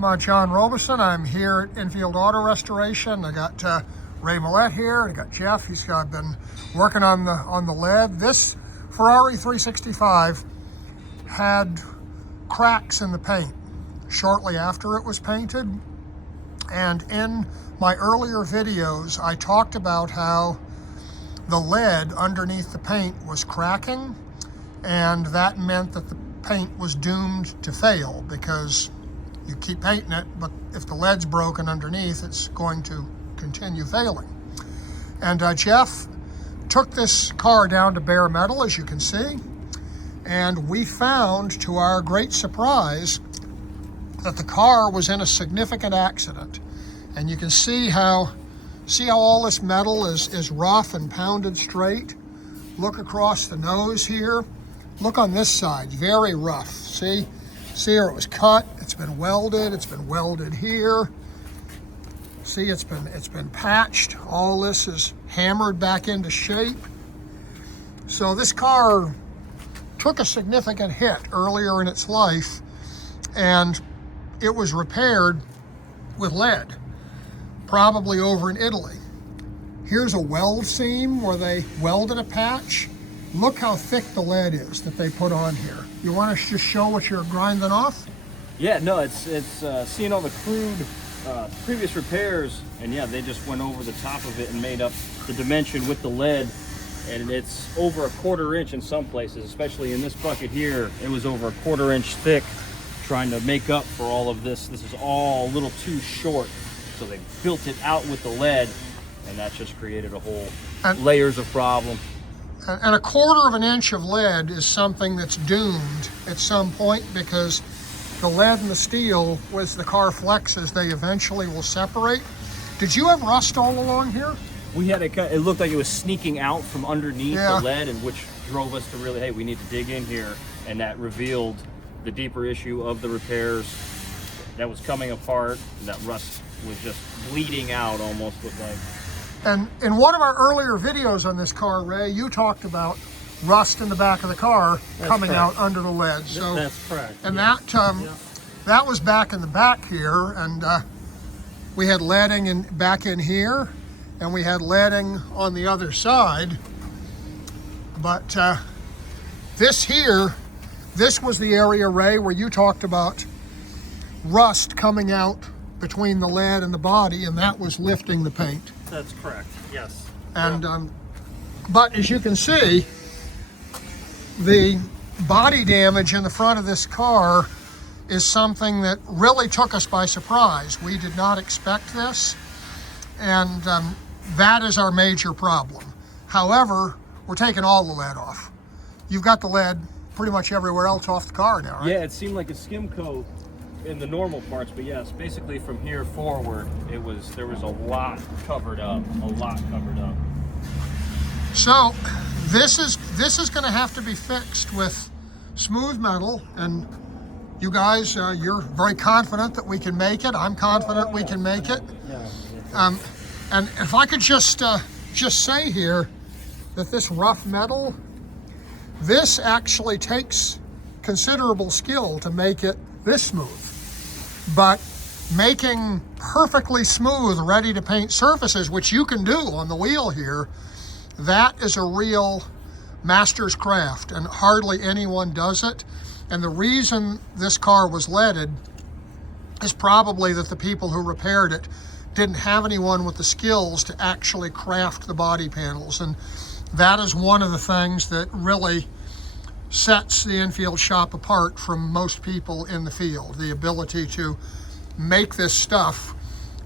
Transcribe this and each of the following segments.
I'm John Robison. I'm here at Enfield Auto Restoration. I got Ray Millette here. I got Jeff. He's been working on the lead. This Ferrari 365 had cracks in the paint shortly after it was painted. And in my earlier videos, I talked about how the lead underneath the paint was cracking, and that meant that the paint was doomed to fail because you keep painting it, but if the lead's broken underneath, it's going to continue failing. And Jeff took this car down to bare metal, as you can see, and we found, to our great surprise, that the car was in a significant accident. And you can see how all this metal is rough and pounded straight. Look across the nose here. Look on this side, very rough. See here, it was cut, it's been welded here. See, it's been patched. All this is hammered back into shape. So this car took a significant hit earlier in its life, and it was repaired with lead, probably over in Italy. Here's a weld seam where they welded a patch. Look how thick the lead is that they put on here. You want to just show what you're grinding off? Yeah, no, it's seeing all the crude previous repairs, and yeah, they just went over the top of it and made up the dimension with the lead, and it's over 1/4 inch in some places, especially in this bucket here. It was over 1/4 inch thick, trying to make up for all of this. This is all a little too short, so they built it out with the lead, and that just created a whole layers of problem. And 1/4 inch of lead is something that's doomed at some point, because the lead and the steel, as the car flexes, they eventually will separate. Did you have rust all along here? We had it looked like it was sneaking out from underneath Yeah. the lead, and which drove us to really, hey, we need to dig in here, and that revealed the deeper issue of the repairs that was coming apart, and that rust was just bleeding out almost with like. And in one of our earlier videos on this car, Ray, you talked about rust in the back of the car coming out under the lead. So that's correct. And that was back in the back here, and we had leading back in here, and we had leading on the other side. But this was the area, Ray, where you talked about rust coming out between the lead and the body, and that was lifting the paint. That's correct, yes. And but as you can see, the body damage in the front of this car is something that really took us by surprise. We did not expect this, and that is our major problem. However, we're taking all the lead off. You've got the lead pretty much everywhere else off the car now, right? Yeah, it seemed like a skim coat in the normal parts, but yes, basically from here forward, there was a lot covered up, So this is going to have to be fixed with smooth metal, and you guys, you're very confident that we can make it. I'm confident we can make it. And if I could just say here that this rough metal, this actually takes considerable skill to make it this smooth. But making perfectly smooth, ready to paint surfaces, which you can do on the wheel here, that is a real master's craft, and hardly anyone does it. And the reason this car was leaded is probably that the people who repaired it didn't have anyone with the skills to actually craft the body panels. And that is one of the things that really sets the Enfield shop apart from most people in the field, the ability to make this stuff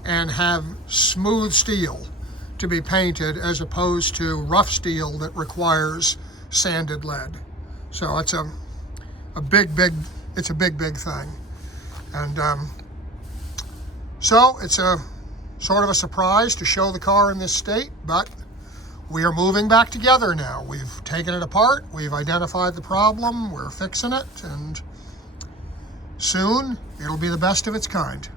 and have smooth steel to be painted, as opposed to rough steel that requires sanded lead. So it's a big thing. And so it's a sort of a surprise to show the car in this state, but we are moving back together now. We've taken it apart, we've identified the problem, we're fixing it, and soon it'll be the best of its kind.